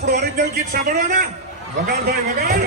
આપણું ઓરિજિનલ ગીત સાંભળવાના વગાડભાઈ વગાડ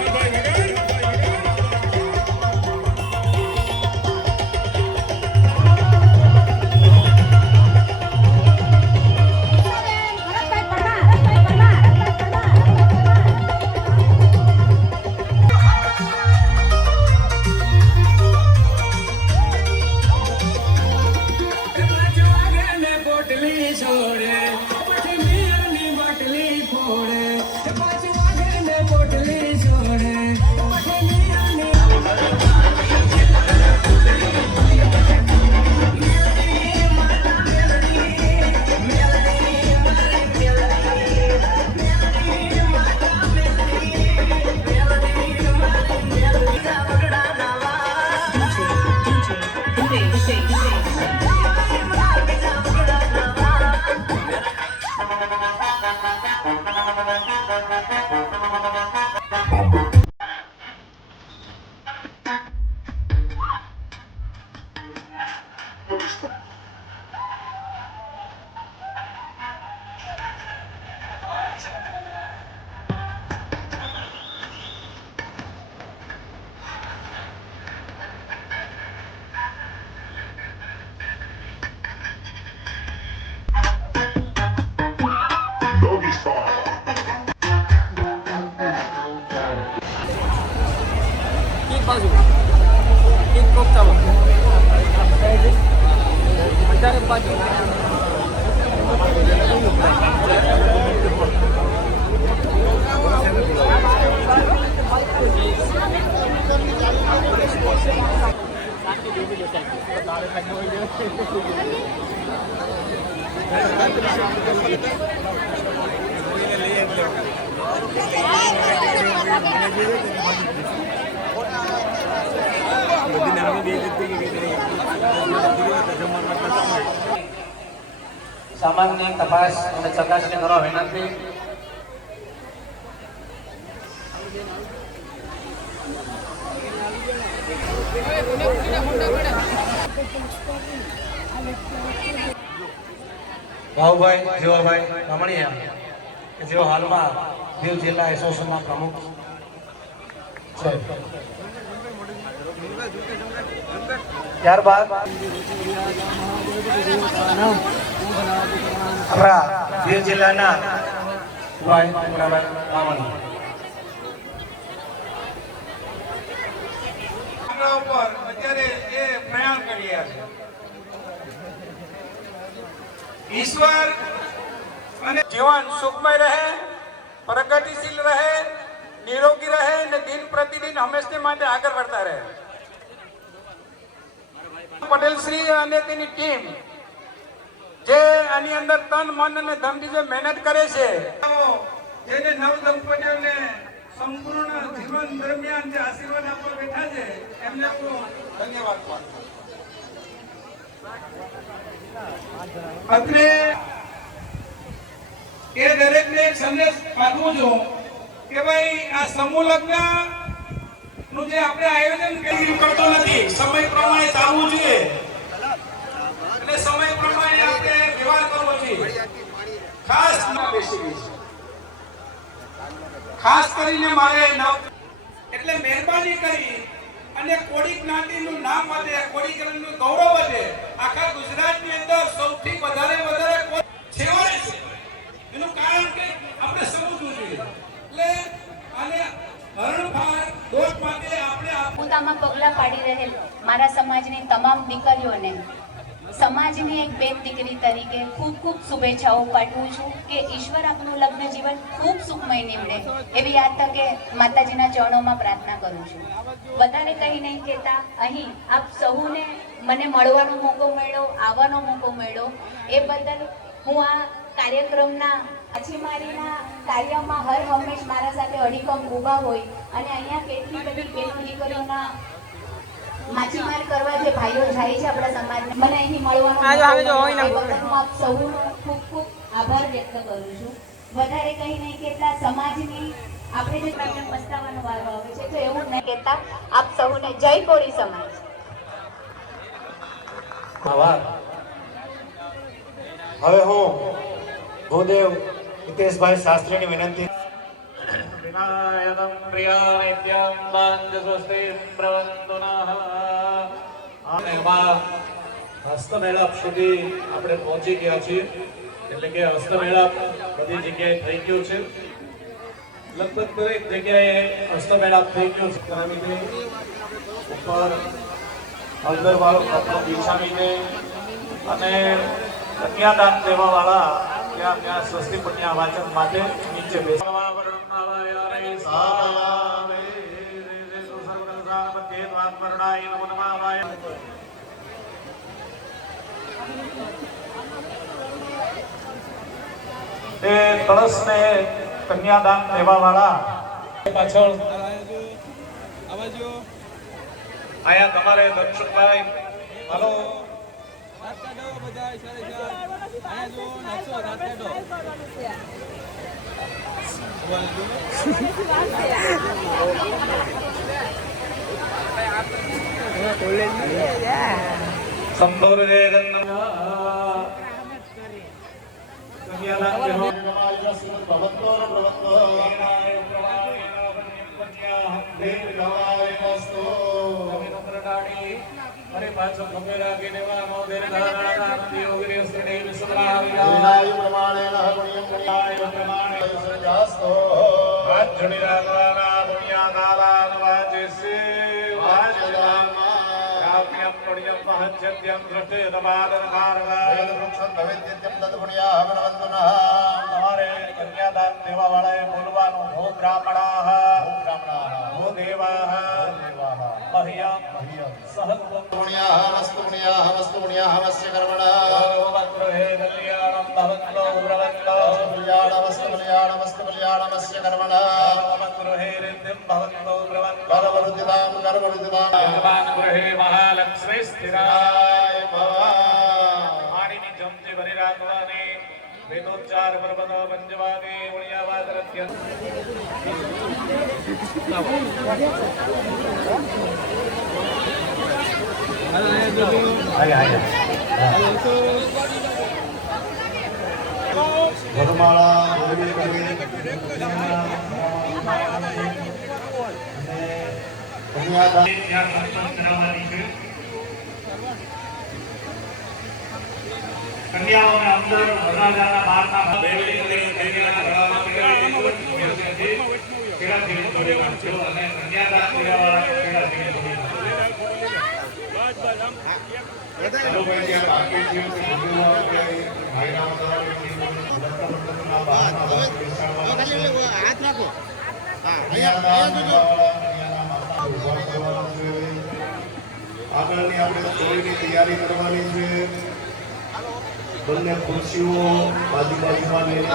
સામાન્ય તપાસ અને ચકાસણી કરવા વિનંતી. ભાઉભાઈ જીવાભાઈ રમણીયા કે જેઓ હાલમાં દીવ જિલ્લા એસોસિએશનના પ્રમુખ છે. ત્યારબાદ આપણા દીવ જિલ્લાના અત્યારે એ પ્રયાણ કરી રહ્યા છે. ઈશ્વર અને જીવન સુખમય રહે, પ્રગતિશીલ રહે, નિરોગી રહે અને દિન પ્રતિદિન હંમેશા માટે આગળ વધતા રહે. પટેલ શ્રી અને તેની ટીમ જે આની અંદર તન મન અને ધનથી જે મહેનત કરે છે, જેને નવ દંપતીઓને સંપૂર્ણ જીવન દરમિયાન જે આશીર્વાદ આપવા બેઠા છે, એમને હું ધન્યવાદ પાઠવું. અત્રે એ દરેકને એક સંદેશ પાઠવું છું કે ભાઈ આ સમૂહ લગ્ન નું જે આપણે આયોજન કરતો નથી, સમય પ્રમાણે ચાલવું જોઈએ અને સમય પ્રમાણે આપણે વ્યવહાર કરવો જોઈએ. ખાસ કરીને મારે એટલે મહેરબાની કરી અને કોળી જ્ઞાતિનું નામ વધે, કોળી જ્ઞાતિનું ગૌરવ વધે. આખા ગુજરાતની અંદર સૌથી વધારે છેવાડે છે. એનું કારણ કે આપણે સમજવું જોઈએ. એટલે આને હરણફાળ દોષ માટે આપણે પોતામાં પગલાં પાડી રહેલ મારા સમાજની તમામ દીકરીઓને સમાજની એક બેન દીકરી તરીકે ખૂબ ખૂબ શુભેચ્છાઓ પાઠવું છું કે ઈશ્વર આપનું લગ્ન જીવન ખૂબ સુખમય નીવડે એવી આ તકે માતાજીના ચરણોમાં પ્રાર્થના કરું છું. વધારે કંઈ નહીં કહેતા, અહીં આપ સૌને મને મળવાનો મોકો મળ્યો, આવવાનો મોકો મળ્યો એ બદલ હું આ કાર્યક્રમના માછીમારીના કાર્યમાં હર હંમેશ મારા સાથે અડીખમ ઊભા હોય અને અહીંયા કેટલી બધી બહેનો દીકરીઓના માછીમાર કરવા જે ભાઈઓ જાય છે આપણા સમાજને, મને અહીં મળવાનો હું આપ સૌનો ખૂબ ખૂબ આભાર વ્યક્ત કરું છું. વધારે કંઈ નહીં કહેતા, સમાજની આપણે જે તમને પસ્તાવાનો વારો આવે છે તો એવું નહીં કહેતા, આપ સૌને જય કોળી સમાજ. આભાર. હવે હું ભૂદેવ હિતેશભાઈ શાસ્ત્રીની વિનંતી. વિનાયકમ પ્રિયા નિત્યમ બાંધ સ્વસ્તિ પ્રવંદનઃ. એમાં હસ્તમેળાપ સુધી આપણે પહોંચી ગયા છીએ. એટલે કે હસ્તમેળાપ બધી જગ્યાએ થઈ ગયું છે. લગભગ દરેક જગ્યાએ હસ્તમેળાપ થઈ ગયો છે. કરાવીને ઉપર હળદરવાળો કપડો બિછાવીને અને કન્યાદાન દેવાવાળા ત્યાં સ્વસ્તિ પુણ્ય વાચન માટે નીચે બેસવા તે કળશને કન્યાદાન દેવાવાળા પાછળ આયા તમારે દર્શકભાઈ હાલો અરે પાછો ગમે રાખી દેવાનો દેરધારા યોગરી શ્રેણી વિસરાવી પ્રમાણે નહુણ્યમ પુણ્યાય પ્રમાણે સજાસ્તો હાથ જોડી રાખવાના પુણ્યા ગાલા નવાજેસે વાજલામા કાપ્યમ પુણ્યમ મહજ્યત્યમ દૃષ્ટે દબાદન માર્ગા વૃક્ષમ ભવેત્યત્યમ તદ પુણ્યા ભવન્તુનઃ. તમારે કન્યાદાન દેવા વાળાએ બોલવાનું ભો બ્રાહ્મણાઃ ભો દેવાઃ મહ્યમ સહત પુણ્યાઃ વસ્તુ પુણ્યાઃ વસ્ય કર્મણઃ ભવત્રહે કલ્યાણમ ભવત્લો પ્રવત્લો વસ્તુ કલ્યાણમ વસ્ય કર્મણઃ ભવત્રહે રિદ્ધિમ ભવત્લો પ્રવત્લો કરવૃદ્ધિતામ ભગવાન ગૃહે મહાલક્ષ્મી સ્થિરાય ભવ. પાણીની જમતી ભરી રાખવાની વેદોચ્ચાર પરબતો પંચવાદી ઉણિયાવાદ રત્ય વરમાળા કન્યાઓને અંદર વરરાજાના બહારના બેલી દેવીના ઘડામાં કેળાથી જોડે વાંચો અને કન્યાદાન દેવાવાળા કેળાથી જોડે ચલો ભાઈ ત્યાં બાકી છે ભાઈના હાથ નાખો. આગળની આપણે ચોરીની તૈયારી કરવાની છે. બંને ખુરશીઓ બાજુમાં લઈને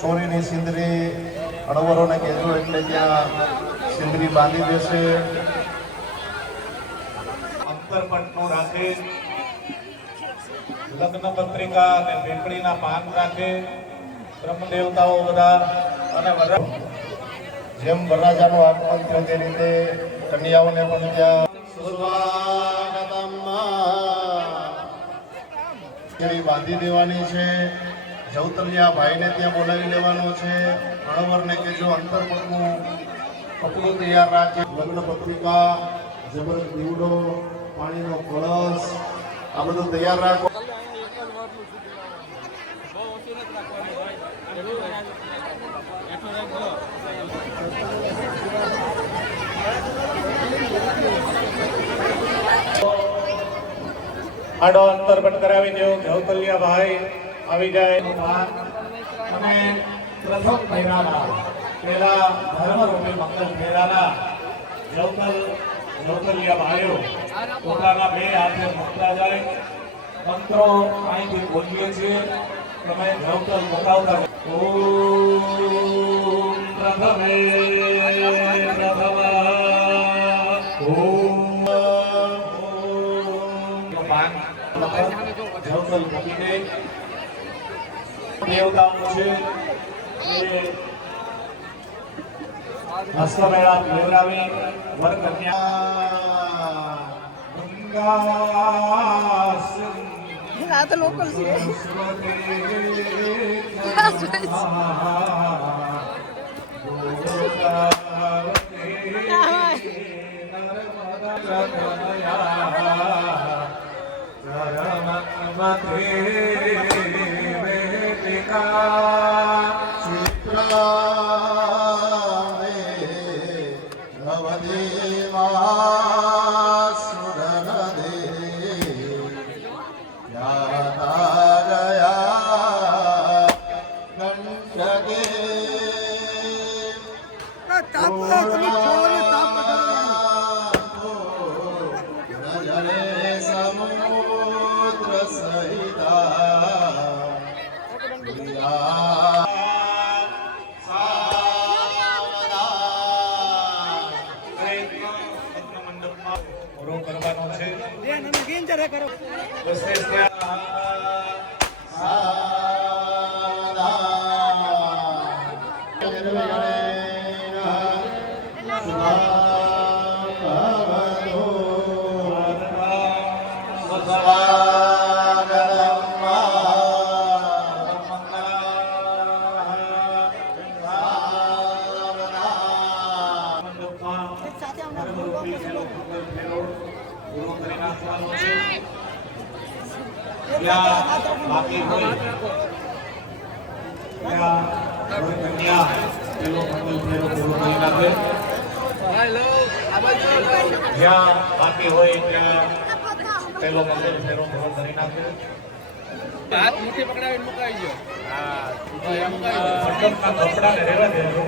ચોરીની સિંદરી અણવરોને કહેજો એટલે ત્યાં સિંદરી બાંધી દેશે. અંતરપટનું રાખે, લગ્ન પત્રિકા અને પીપળીના પાન રાખે, બ્રહ્મ દેવતાઓ બધા અને જેમ વરરાજાનું આગમન થયું તે રીતે કન્યાઓને પણ ત્યાં સ્વાગતમ બાંધી દેવાની છે. જવતલિયા ભાઈને ત્યાં બોલાવી લેવાનો છે. અણવરને કહેજો અંતરપટનું પતલું તૈયાર રાખે. લગ્ન પત્રિકા, જબરજસ્ત દીવડો, પાણીનો કળશ આ બધું તૈયાર રાખો. આડો અંતરપટ કરાવી દો. જવતલિયા ભાઈ આવી જાય અને પ્રથમ ફેરાના પેલા ધર્મરૂપી મંગલ ફેરાના જવતલિયા ભાઈઓ પોતાના બે હાથે મૂકતા જાય. મંત્રો અહીંથી બોલીએ છીએ. તમે જવતલ મુકાવતા ઓમ પ્રથમે પ્રથમ જવતલ મૂકીને દેવતાઓ છે એ હસ્તમેળા લેવડાવી વર કન્યા આ તો લોકલ છે. બાકી હોય ત્યાં કન્યા પેલો મંગલ ફેરો પૂરો કરી નાખે. જ્યાં બાકી હોય ત્યાં પેલો મંગલ ફેરો પૂરો કરી નાખે. હાથ મુઠ્ઠી પકડાવીને મુકાઈ ગયો. મંડપના કપડાને રહેવા દેજો.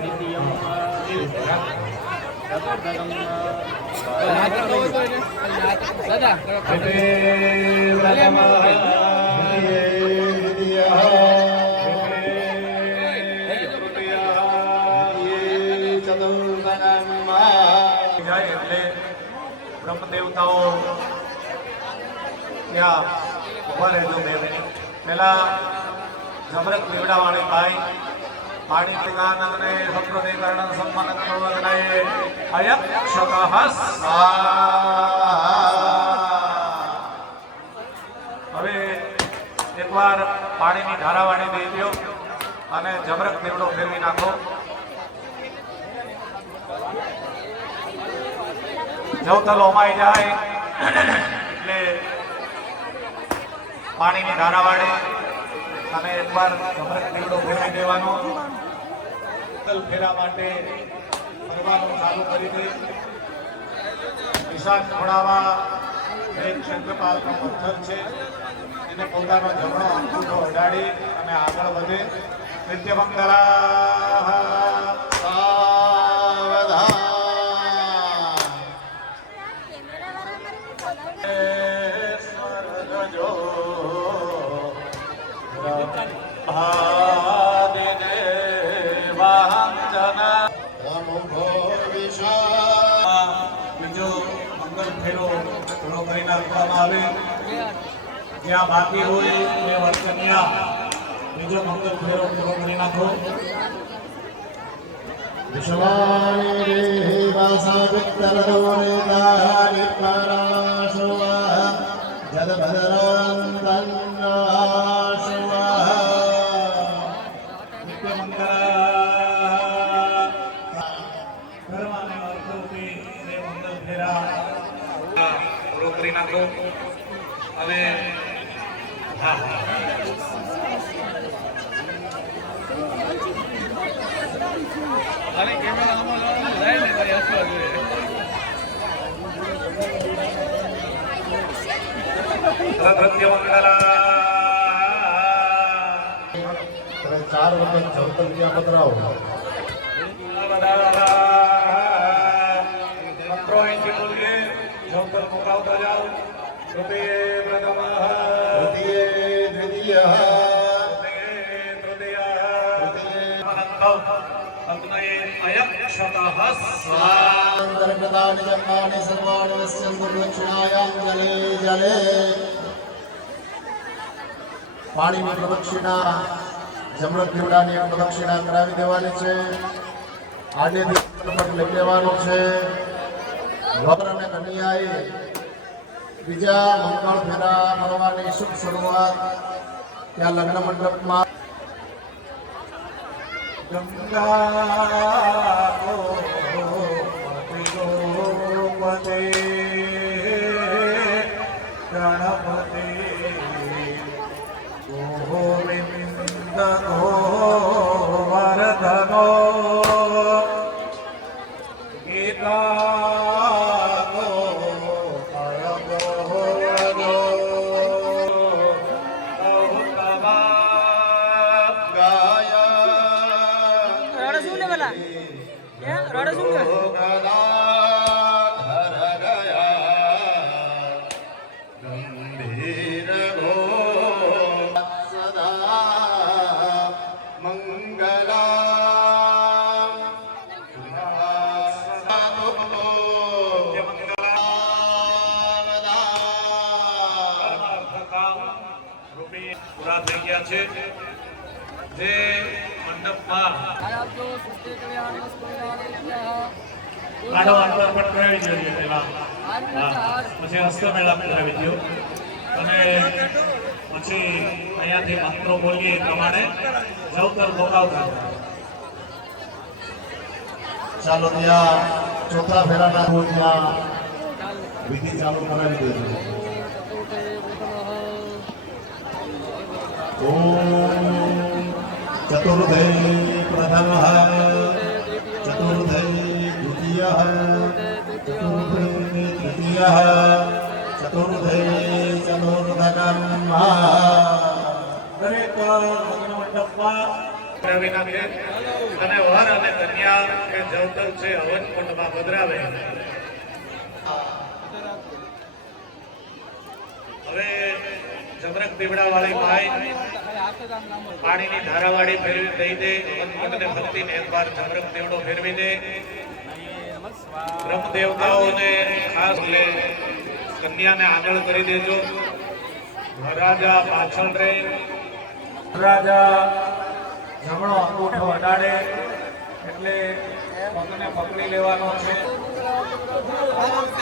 બ્રહ્મ દેવતાઓ ત્યાં ઉભા રહેજો 2 મિનિટ. પેલા જબરક લીવડાવાળી બાઈ પાણી પીવાનંદને સપ્રદેકરણ સન્માન કરવાય અયક્ષતઃ હવે એકવાર પાણીની ધારાવાળી દઈ દો અને જબરક લીવડો ફેરવી નાખો. જવતલ હોમાઈ જાય એટલે પાણીની ધારાવાળી અને એકવાર જબરક લીવડો ફેરવી દેવાનો. ફેરા માટે ફરવાનું ચાલુ કરી દે. ઈશાન ખૂણામાં એક શંકરપાલનો પથ્થર છે એને પોતાનો જમણો અંગૂઠો અડાડી અને આગળ વધે. નિત્ય મંગલા બીજો મંગલ ફેરો પૂરો કરી નાખવામાં આવે. જ્યાં બાકી હોય એ વર્તન્યા બીજો મંગલ ફેરો પૂરો કરી નાખો. વિશ્વાણી વાસા વિત્તરરોનિદાનિ પરાશુવા જદભદ્રાંતન્નાશુવા નાખો અને હા નૃત્ય અને 4 વખત જવતલ ત્યાં પધરાવો. મંત્રો અહીંથી બોલીએ જવતલ મોકલાવતા જાઓ. કૃતે પ્રથમઃ તૃતીયે દ્વિતીયઃ અગ્નયે અયક્ષતઃ સ્વા અંતર્ગતાનિ જન્માનિ સર્વાણિ નશ્યન્તુ દક્ષિણાયામ જલે જલે. પાણીની પ્રદક્ષિણા જમણક દીવડાની પ્રદક્ષિણા કરાવી દેવાની છે. આડેથી પર લઈ લેવાનું છે. વર અને કન્યાએ બીજા મંગળ ફેરા કરવાની શુભ શરૂઆત ત્યાં લગ્ન મંડપમાં રડો શું લે પેલા રડો શું લે પૂરા થઈ ગયા છે. જે મંડપમાં આડો અંતર પણ કરાવી જોઈએ પહેલા, પછી હસ્તમેળાપ કરાવી દો અને પછી અહીંયાથી મંત્રો બોલીએ એ પ્રમાણે જવતર ભોગાવતા. ચાલો ત્યાં ચોથા ફેરાના ત્યાં વિધિ ચાલુ કરાવી દેજો. ઓમ ચતુર્ધે પ્રથમઃ ચતુર્ધે દ્વિતીયઃ ચતુર્ધે તૃતીયઃ ચતુર્ધે ચતુર્ધકમ. દરેક લગ્ન મંડપમાં કરાવી નાખે અને વર અને કન્યા કે જવતર છે હવન કુંડમાં પધરાવે. હવે જમરક દીવડા વાળી ભાઈ પાણીની ધારાવાળી ફેરવી દઈ દે. હવનકુંડને ફરતીને એકવાર જમરક દીવડો ફેરવી દે. બ્રહ્મ દેવતાઓને ખાસ લે કન્યાને આગળ કરી દેજો. વરરાજા પાછળ રહે. વરરાજા જમણો અંગૂઠો અડાડે એટલે પગને પકડી લેવાનો છે.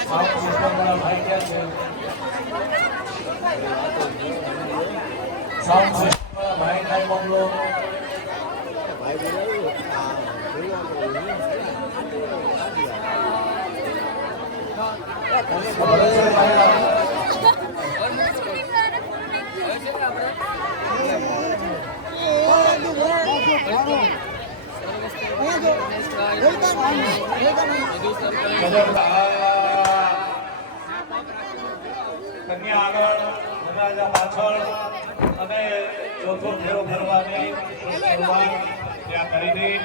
સાઉન્ડ સિસ્ટમ વાળા ભાઈ ક્યાં છે? સાઉન્ડ સિસ્ટમ વાળા ભાઈ કાંઈ મોકલો. કન્યા આગળ, વરરાજા પાછળ અને ચોથો ફેરો ફરવાની શરૂઆત ત્યાં કરી દી.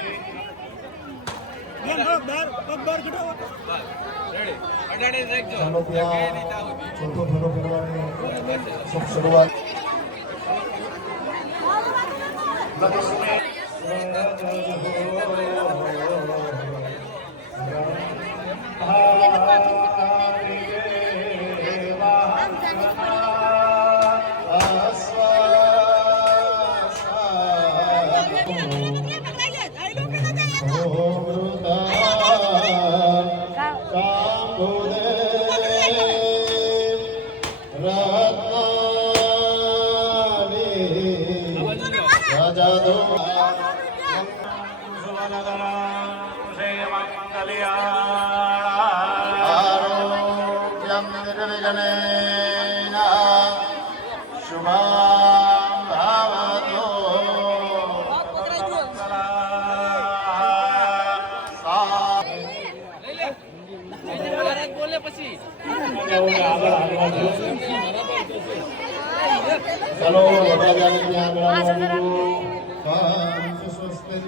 ચાલો ત્યાં ચોથો ફેરો કરવાની શુભ શરૂઆત. આરોગ્યમ નિર્વિઘ્ને આગળ આગળ ચલો વડાજાને ત્યાં આગળ આવવાનું. સ્વસ્તિન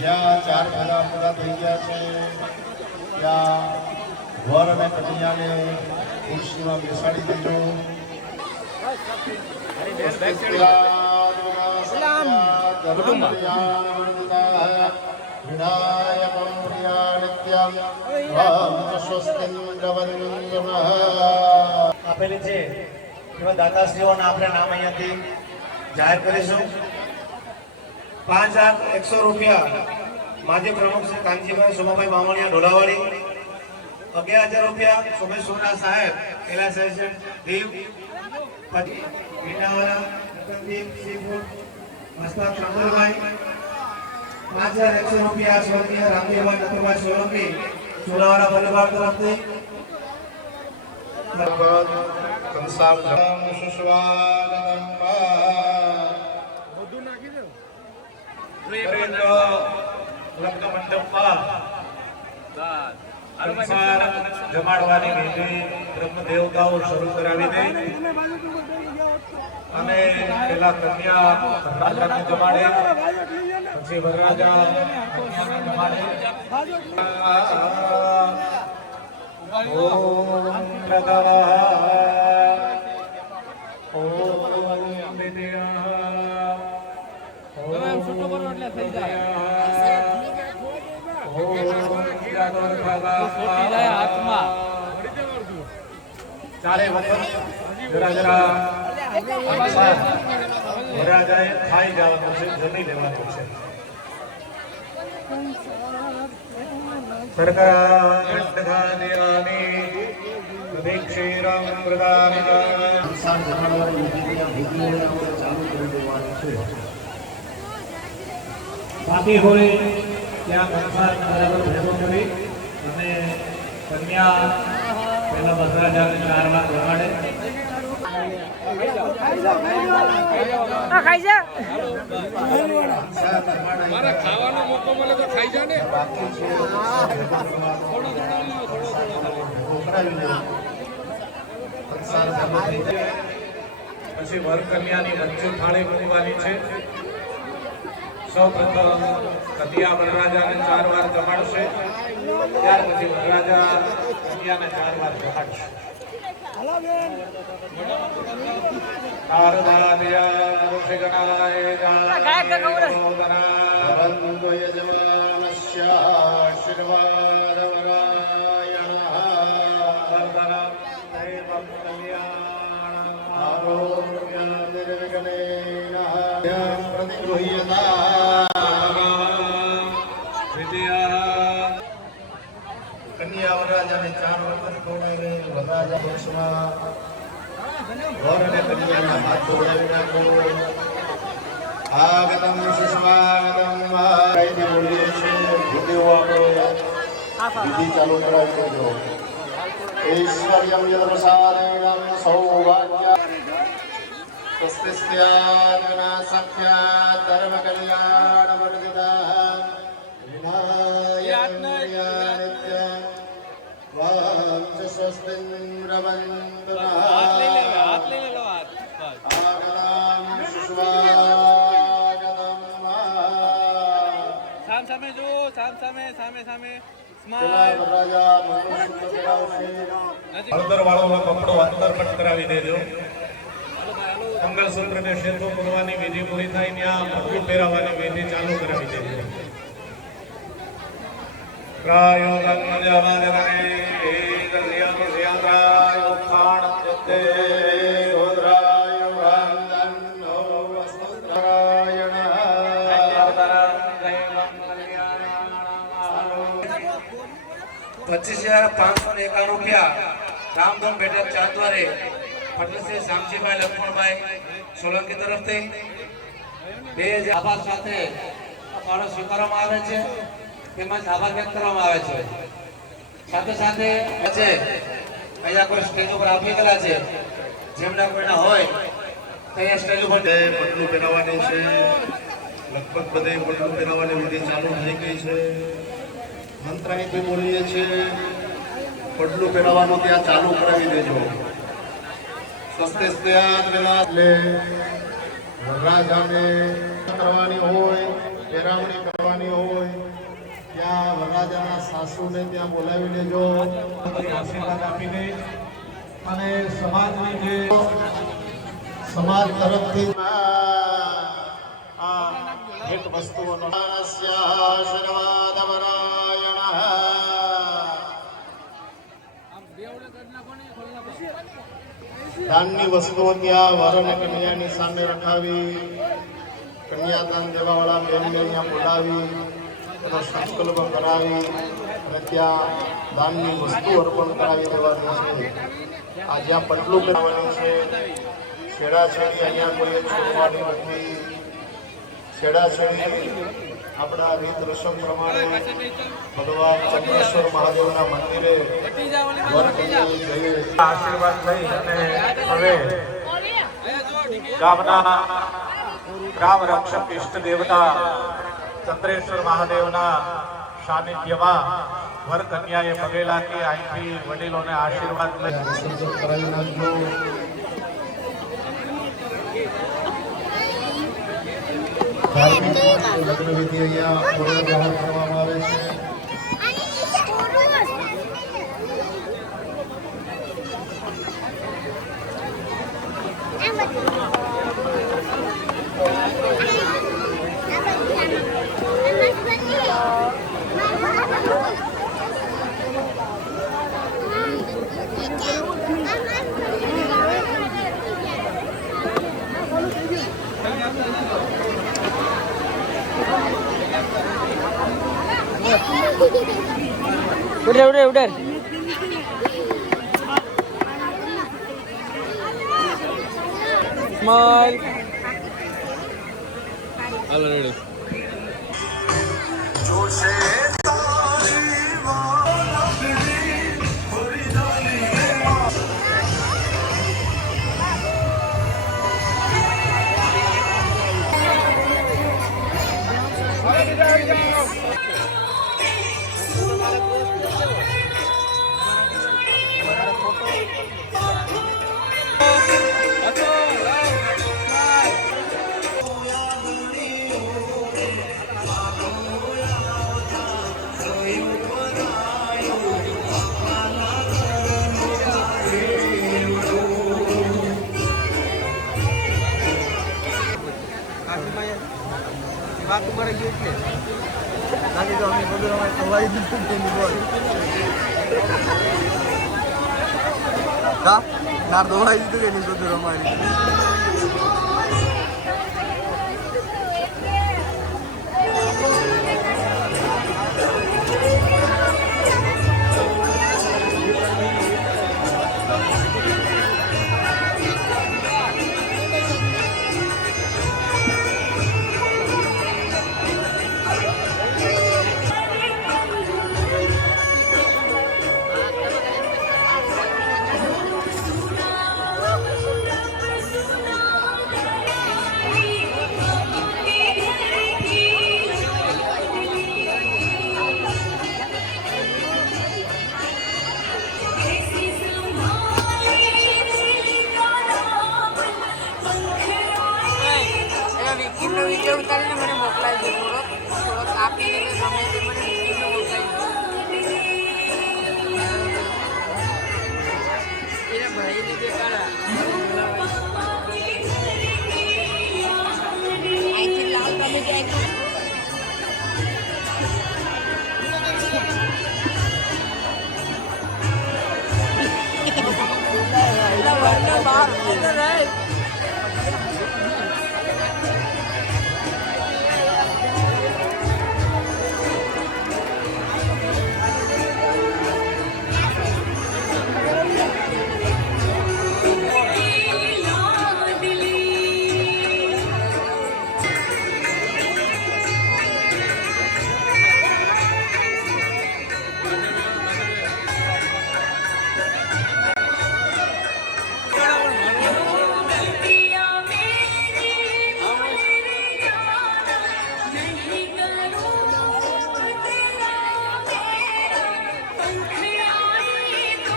જ્યાં ચાર ભેગા પૂરા થઈ ગયા છે ત્યાં વર અને કન્યાને ખુરશીમાં બેસાડી દેજો. આપેલી છે એવા દાતાશ્રીઓના આપણે નામ અહીંયાથી જાહેર કરીશું. 5,100 રૂપિયા માજી પ્રમુખ શ્રી કાનજીભાઈ સોમાભાઈ બામણિયા ઢોલાવાડી. 11,000 રૂપિયા સુમેશ સોમનાથ સાહેબ કૈલાસ દીવ. મીનાવાળા રતનદીપ સીફૂડ મસ્તા ચંદ્રભાઈ. 5,100 રૂપિયા સ્વર્ગીય રામદેવભાઈ નથુભાઈ સોલંકી ચોલાવાળા પરિવાર તરફથી. લગ્ન મંડપમાં કંસાર જમાડવાની વિધિ બ્રહ્મ દેવતાઓ શરૂ કરાવી દે અને પેલા કન્યા વરરાજાને જમાડે, પછી વરરાજા કન્યાને જમાડે. ઓમ પ્રદાહ ઓમ વિદ્યા ઓમ ચારે વખત જરા જરા વરરાજાએ ખાઈ જવાનું છે, જમી લેવાનું છે. બાકી હોય ત્યાં કંસાર બરાબર ભેગો કરી અને કન્યા પેલા વરરાજાને 4 વાર જમાડે. ખાઈ જા. ખાવાનો મોકો મળે તો ખાઈ જા ને. પછી વર કન્યાની વચ્ચે થાળી મૂકવાની છે. સૌ પ્રથમ કન્યા વરરાજાને 4 વાર જમાડશે, ત્યાર પછી વરરાજા કન્યાને 4 વાર જમાડશે. કન્યા વરરાજાને 4 વખત ખવડાવે. વરરાજા વર્ષમાં વર અને કન્યાના હાથ જોડાવી નાખો. આગતમ સુસ્વાગતમ કઈથી બોલીએ છીએ ભૂદેવો આપણે વિધિ ચાલુ કરાવી દેજો. ઐશ્વર્યમ યદપ્રસાદેન સૌભાગ્ય સ્વસ્તિસ્યાદના સખ્યા ધર્મ કલ્યાણ વર્ધિતા વિનાયક નિત્ય વાંચ સ્વસ્તિન્દ્રવંદના આગતમ સુસ્વાગતમ સામે જો સામે હળદર વાળો કપડો અંદર કટ કરાવી દેજો. મંગલસૂત્ર ને શેરવો પૂરવાની વિધિ પૂરી થાય ત્યાં પગલું પહેરાવવાની વિધિ ચાલુ કરાવી દેજો. પ્રાયોગમ જવાદરણે દર્યામ સ્યાત્રાયો ખાણ ચતે ગોદ્રાયો વંદનો વસ્ત્રાયણ 25,591 રૂપિયા રામધૂમ બેઠક ચાંદવારે પટેલ શામજીભાઈ લક્ષ્મણભાઈ સોલંકી તરફથી 2000 આભાર સાથે ફાળો સ્વીકારવામાં આવે છે, તેમજ આભાર વ્યક્ત કરવામાં આવે છે. સાથે સાથે અહીંયા કોઈ સ્ટેજ ઉપર આપી ગયેલા છે, જેમના કોઈના હોય કયા સ્ટાઇલ ઉપર બધે પટલું પહેરાવવાની છે. લગભગ બધે પટલું પહેરાવવાની વિધિ ચાલુ થઈ ગઈ છે. મંત્ર અહીંથી બોલીએ છીએ. પટલું પહેરાવવાનું ત્યાં ચાલુ કરાવી દેજો. સ્વસ્તિસ્ત્યાત વેલા એટલે વરરાજાને કરવાની હોય, પહેરાવણી કરવાની હોય ત્યાં વરરાજાના સાસુને ત્યાં બોલાવી લેજો. આશીર્વાદ આપીને અને સમાજની જે સમાજ તરફથી આ ભેટ વસ્તુઓનો દાનની વસ્તુઓ ત્યાં વર અને કન્યાની સામે રખાવી, કન્યાદાન દેવાવાળા બહેનને અહીંયા બોલાવી એનો સંકલ્પ કરાવી અને ત્યાં દાનની વસ્તુ અર્પણ કરાવી દેવાની છે. આ જ્યાં પટલું કરવાનું છે, છેડાછેડી અહીંયા કોઈ છોડવાની નથી. છેડાછેડી આપણા રીત રસમ પ્રમાણે ભગવાન ચંદ્રેશ્વર મહાદેવના મંદિરે આશીર્વાદ લઈ અને હવે ગામના ગ્રામ રક્ષક ઇષ્ટ દેવતા ચંદ્રેશ્વર મહાદેવના સાનિધ્યમાં વર કન્યાએ પગે લાગી અહીંથી વડીલોને આશીર્વાદ લઈ વિસર્જન કરાવી નાખજો. ધાર્મિક લગ્ન વિધિ અહીંયા પૂર્ણ જાહેર કરવામાં આવે છે. ઉડર સ્માઈલ. હાલો રેડી. વાત ઉપર ગઈ એટલે લાગે તો અમે બધું અમારે સવારી દીધું તેની બોલ હા નાર દોડાઈ દીધું એની બધું અમારી વિડીયો ઉતારીને મને મોકલાવી દો થોડોક કાપીને ગમે તે મને વિડીયો મોકલાવી દો એના ભાઈને જે કાળા અહીંથી લાવ તમે જાય બહાર